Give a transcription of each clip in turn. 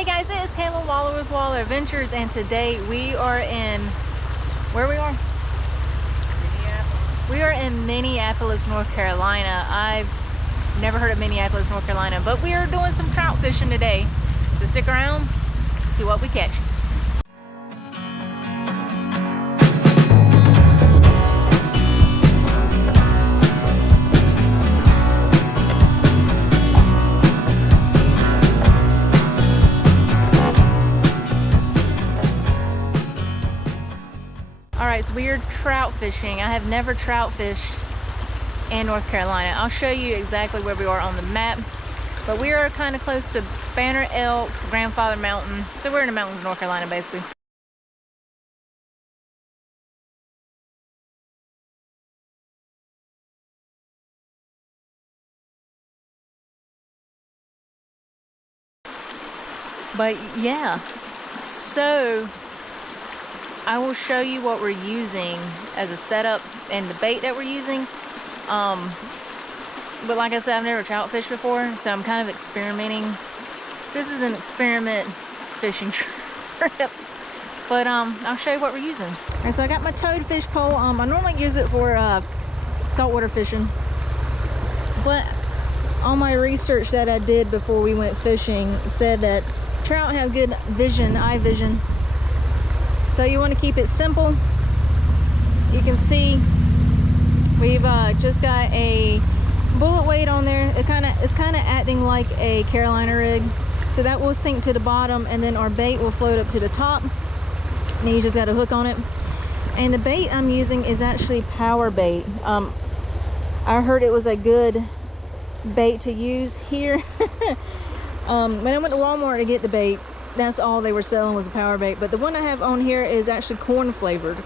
Hey guys, it is Kayla Waller with Waller Adventures, and today we are in, where we are? Minneapolis. We are in Minneapolis, North Carolina. I've never heard of Minneapolis, North Carolina, but we are doing some trout fishing today. So stick around, see what we catch. Alright, so we are trout fishing. I have never trout fished in North Carolina. I'll show you exactly where we are on the map. But we are kind of close to Banner Elk, Grandfather Mountain. So we're in the mountains of North Carolina, basically. But yeah, so I will show you what we're using as a setup and the bait that we're using. But like I said, I've never trout fished before, so I'm kind of experimenting. So this is an experiment fishing trip. But I'll show you what we're using. All right, so I got my toadfish pole. I normally use it for saltwater fishing. But all my research that I did before we went fishing said that trout have good vision, eye vision. So you want to keep it simple. You can see we've just got a bullet weight on there. It's kind of acting like a Carolina rig. So that will sink to the bottom, and then our bait will float up to the top. And then you just got a hook on it. And the bait I'm using is actually powerbait. I heard it was a good bait to use here. When I went to Walmart to get the bait, that's all they were selling was a powerbait. But the one I have on here is actually corn flavored.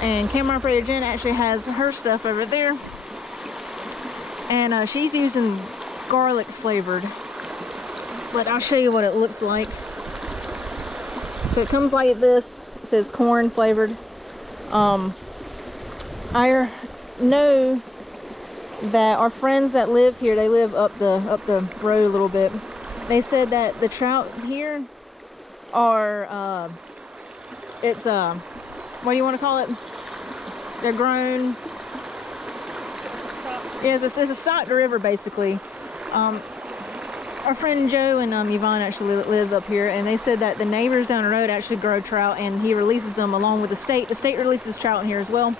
And camera operator Jen actually has her stuff over there. And she's using garlic flavored. But I'll show you what it looks like. So it comes like this. It says corn flavored. I know that our friends that live here, they live up the road a little bit. They said that the trout here are, what do you want to call it? They're grown. Yes, it's a stocked river, basically. Our friend Joe and Yvonne actually live up here, and they said that the neighbors down the road actually grow trout, and he releases them along with the state. The state releases trout in here as well.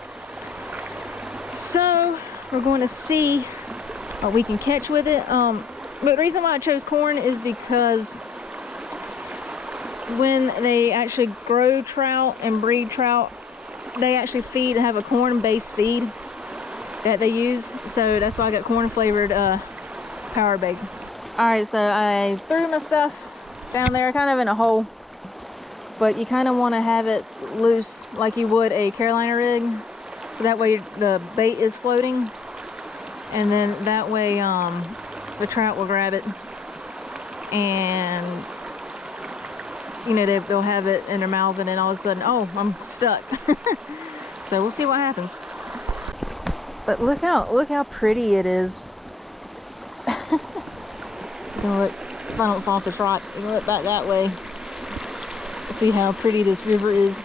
So we're going to see what we can catch with it. But the reason why I chose corn is because when they actually grow trout and breed trout, they actually have a corn-based feed that they use. So that's why I got corn flavored power bait. All right, so I threw my stuff down there kind of in a hole, but you kind of want to have it loose like you would a Carolina rig, so that way the bait is floating, and then that way the trout will grab it, and you know they'll have it in their mouth, and then all of a sudden, oh, I'm stuck. So we'll see what happens. But look how pretty it is. You can look, if I don't fall off the trot, you can look back that way. See how pretty this river is.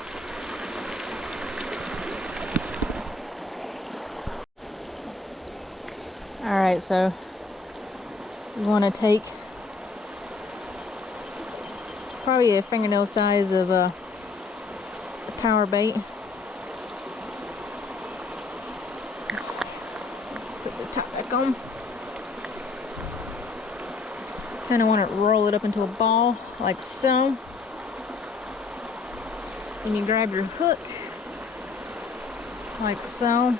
Alright, so you want to take probably a fingernail size of the power bait. Put the top back on. Kind of want to roll it up into a ball like so. Then you grab your hook like so.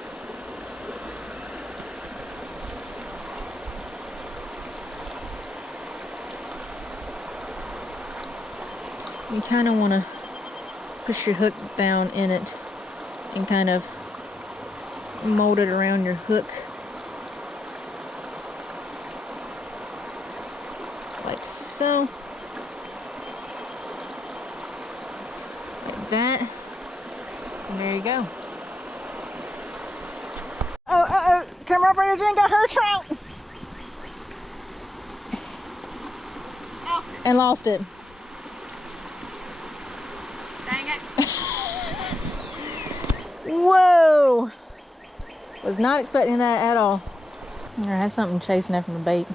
You kind of want to push your hook down in it and kind of mold it around your hook like so. Like that. And there you go. Oh, camera operator Jen got her trout. And lost it. Whoa! Was not expecting that at all. I had something chasing after the bait.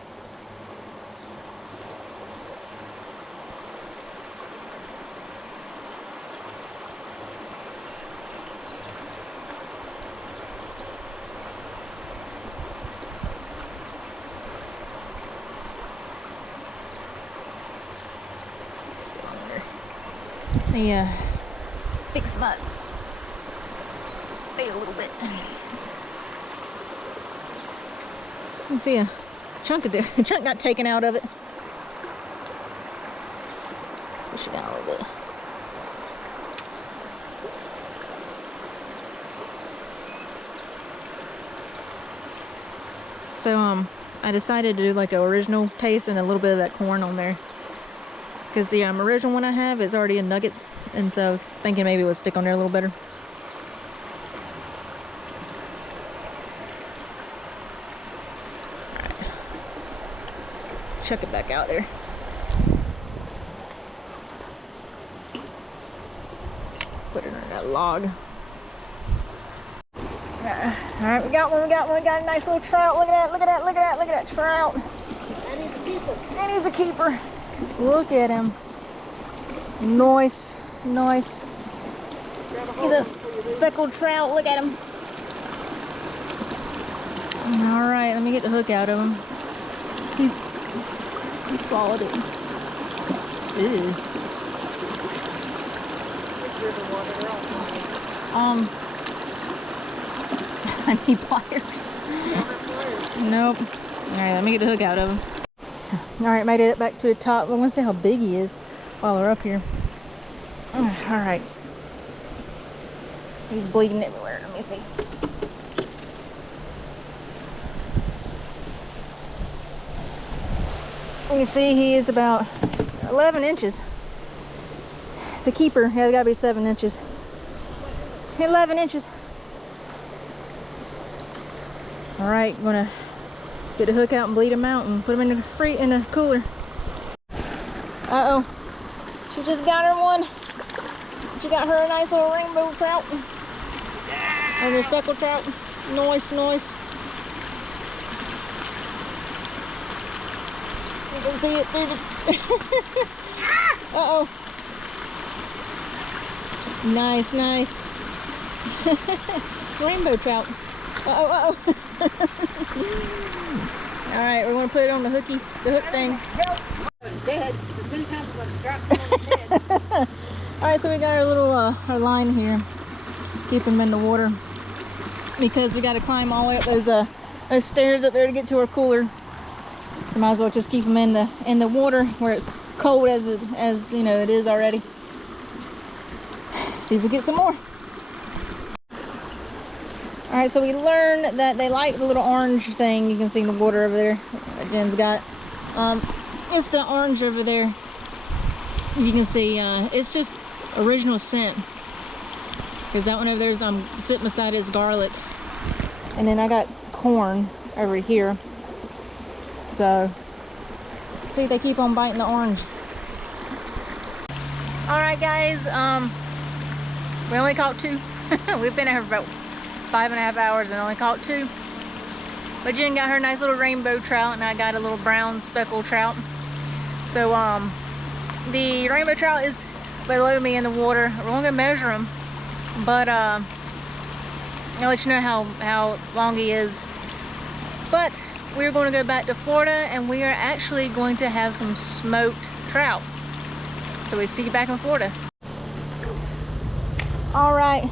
Still under. Let me fix my bait a little bit. You can see a chunk of a chunk got taken out of it. Push it down a little bit. So I decided to do like an original taste and a little bit of that corn on there, because the original one I have is already in nuggets, and so I was thinking maybe it would stick on there a little better. Alright, chuck it back out there. Put it under that log. Alright, we got one, we got a nice little trout. Look at that trout. And he's a keeper. And he's a keeper. Look at him. Nice. He's a speckled trout. Look at him. Alright, let me get the hook out of him. He swallowed it. Ew. I need pliers. Nope. Alright, let me get the hook out of him. Alright, made it back to the top. I want to see how big he is while we're up here. Alright. He's bleeding everywhere. Let me see. You can see he is about 11 inches. It's a keeper. Yeah, it's got to be 7 inches. 11 inches. Alright, I'm gonna get the hook out and bleed him out and put him in the cooler. Uh-oh. She just got her one. She got her a nice little rainbow trout. And a speckled trout. Nice. You can see it through the... Uh-oh. Nice. It's a rainbow trout. Uh-oh. Alright, we're going to put it on the hook thing. Dead. As many times as I've dropped him on his head. Alright, so we got our little our line here. Keep them in the water. Because we got to climb all the way up those stairs up there to get to our cooler. So might as well just keep them in the water where it's cold as you know it is already. See if we get some more. Alright, so we learned that they like the little orange thing you can see in the water over there that Jen's got. It's the orange over there. You can see it's just original scent. Because that one over there is sitting beside his garlic. And then I got corn over here. So, see, they keep on biting the orange. Alright guys, we only caught 2. We've been here for about 5.5 hours and only caught 2. But Jen got her nice little rainbow trout and I got a little brown speckled trout. So the rainbow trout is below me in the water. We're only gonna measure him, but I'll let you know how long he is. But we're going to go back to Florida and we are actually going to have some smoked trout. So we see you back in Florida. All right,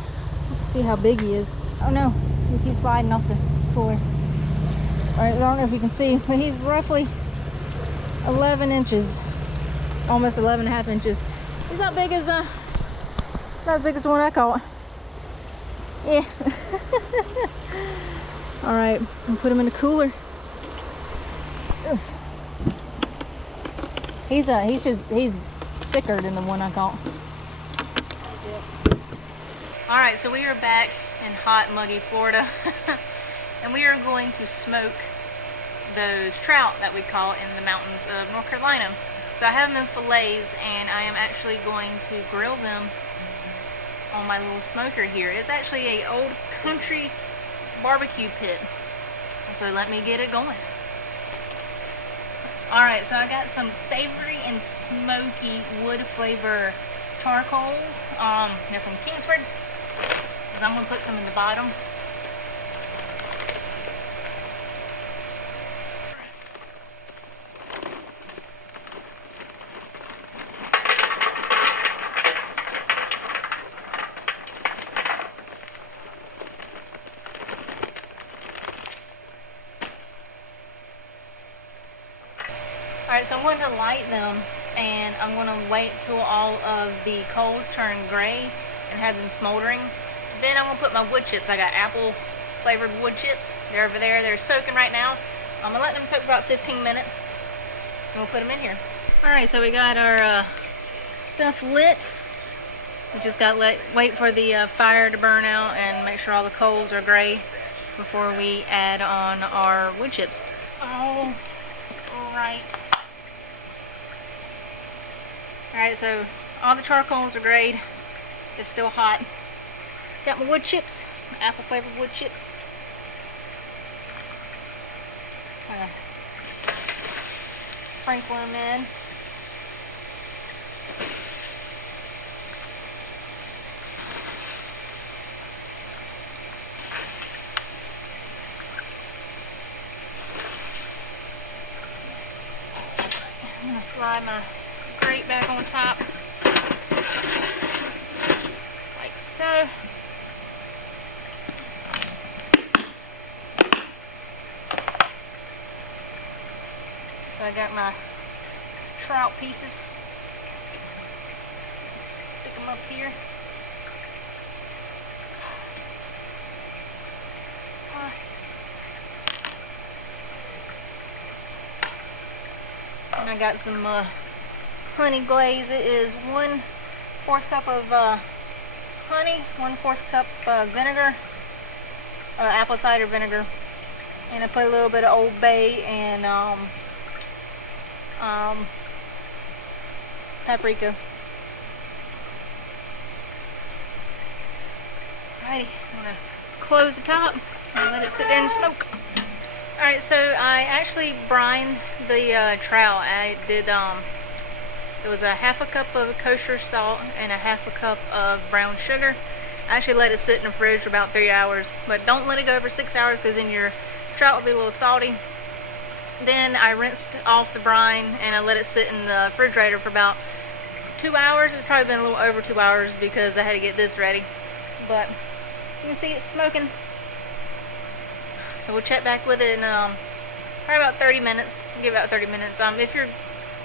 let's see how big he is. Oh no, he keeps sliding off the cooler. All right, I don't know if you can see, but he's roughly 11 inches, almost 11.5 inches. He's not big as not as big as the one I caught. Yeah. All right, I'll put him in the cooler. Oof. He's thicker than the one I caught. All right, so we are back in hot, muggy Florida, and we are going to smoke those trout that we caught in the mountains of North Carolina. So I have them in fillets, and I am actually going to grill them on my little smoker here. It's actually a old country barbecue pit. So let me get it going. Alright, so I got some savory and smoky wood flavor charcoals. They're from Kingsford. So I'm going to put some in the bottom. Alright, so I'm going to light them, and I'm going to wait till all of the coals turn gray and have them smoldering. Then I'm going to put my wood chips. I got apple flavored wood chips. They're over there. They're soaking right now. I'm going to let them soak for about 15 minutes, and we'll put them in here. Alright, so we got our stuff lit. We just got to wait for the fire to burn out and make sure all the coals are gray before we add on our wood chips. Oh, right. Alright, so all the charcoals are grayed. It's still hot. Got my wood chips, apple flavored wood chips. Sprinkle them in. I'm going to slide my grate back on top, like so. So I got my trout pieces. Stick them up here. And I got some honey glaze. It is 1/4 cup of honey, 1/4 cup vinegar, apple cider vinegar, and I put a little bit of Old Bay and paprika. Alrighty, I'm gonna close the top and let it sit there and smoke. Alright, so I actually brined the trout. I did it was a 1/2 cup of kosher salt and a 1/2 cup of brown sugar. I actually let it sit in the fridge for about 3 hours, but don't let it go over 6 hours because then your trout will be a little salty. Then I rinsed off the brine and I let it sit in the refrigerator for about 2 hours. It's probably been a little over 2 hours because I had to get this ready. But you can see it's smoking. So we'll check back with it in probably about 30 minutes. Give it about 30 minutes. If you're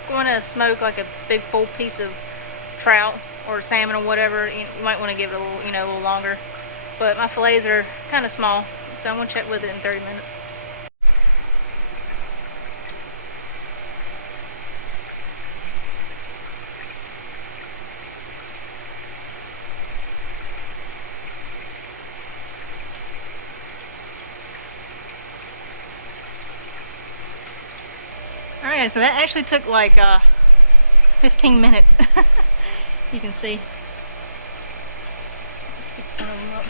going to smoke like a big full piece of trout or salmon or whatever, you might want to give it a little, a little longer. But my fillets are kind of small, so I'm going to check with it in 30 minutes. Alright, so that actually took like 15 minutes. You can see. Let's get one of them up.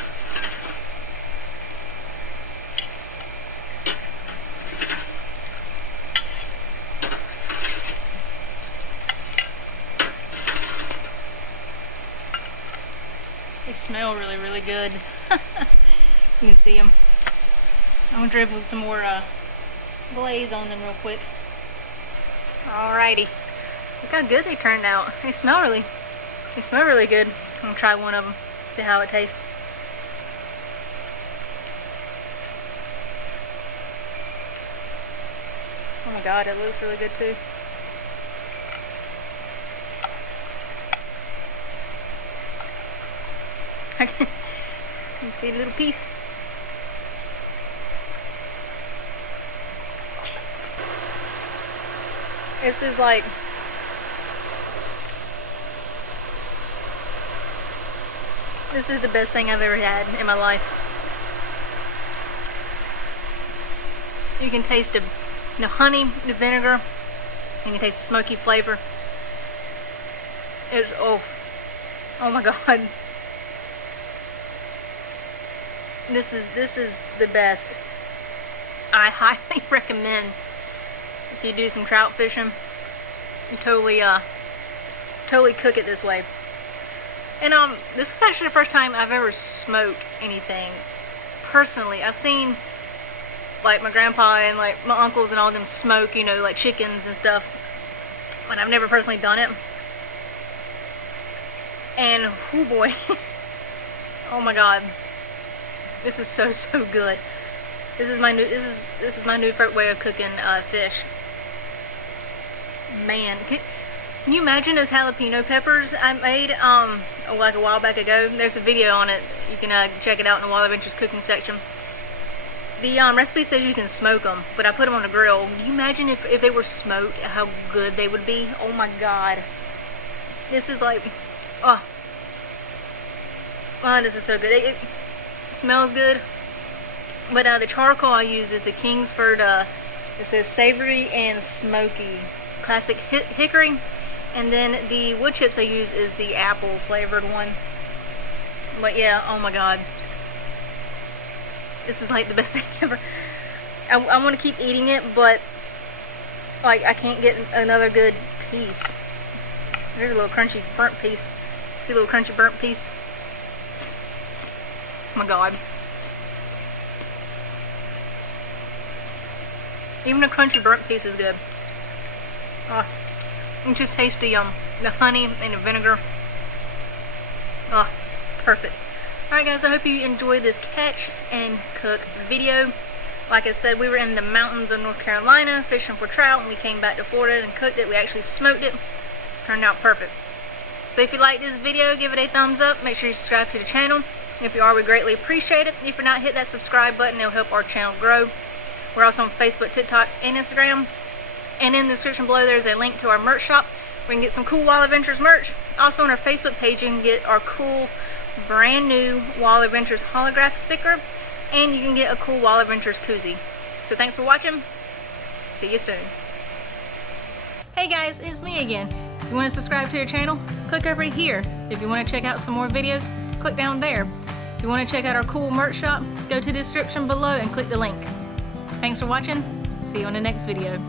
They smell really, really good. You can see them. I'm gonna drizzle some more glaze on them real quick. Alrighty, look how good they turned out. They smell really good. I'm gonna try one of them, see how it tastes. Oh my god, it looks really good too. You can see a little piece. This is like this is the best thing I've ever had in my life. You can taste the honey, the vinegar. You can taste the smoky flavor. It's oh my god. This is the best. I highly recommend if you do some trout fishing, you totally cook it this way. And this is actually the first time I've ever smoked anything. Personally, I've seen like my grandpa and like my uncles and all of them smoke, you know, like chickens and stuff, but I've never personally done it. And oh boy, oh my god, this is so good. This is my new favorite way of cooking fish. Man, can you imagine those jalapeno peppers I made like a while back ago? There's a video on it. You can check it out in the Wild Adventures cooking section. The recipe says you can smoke them, but I put them on the grill. Can you imagine if they were smoked, how good they would be? Oh my god. This is like, oh, this is so good. It smells good. But the charcoal I use is the Kingsford, it says savory and smoky, classic hickory. And then the wood chips I use is the apple flavored one. But yeah, oh my god. This is like the best thing ever. I want to keep eating it, but like I can't get another good piece. There's a little crunchy burnt piece. See a little crunchy burnt piece? Oh my god. Even a crunchy burnt piece is good. Oh, you just taste the honey and the vinegar. Oh, perfect. Alright guys, I hope you enjoyed this catch and cook video. Like I said, we were in the mountains of North Carolina fishing for trout, and we came back to Florida and cooked it. We actually smoked it. Turned out perfect. So if you like this video, give it a thumbs up. Make sure you subscribe to the channel. If you are, we greatly appreciate it. If you're not, hit that subscribe button. It'll help our channel grow. We're also on Facebook, TikTok, and Instagram. And in the description below, there's a link to our merch shop. We can get some cool Wild Adventures merch. Also on our Facebook page, you can get our cool brand new Wild Adventures holograph sticker, and you can get a cool Wild Adventures koozie. So thanks for watching. See you soon. Hey guys, it's me again. If you want to subscribe to your channel, click over here. If you want to check out some more videos, click down there. If you want to check out our cool merch shop, go to the description below and click the link. Thanks for watching. See you on the next video.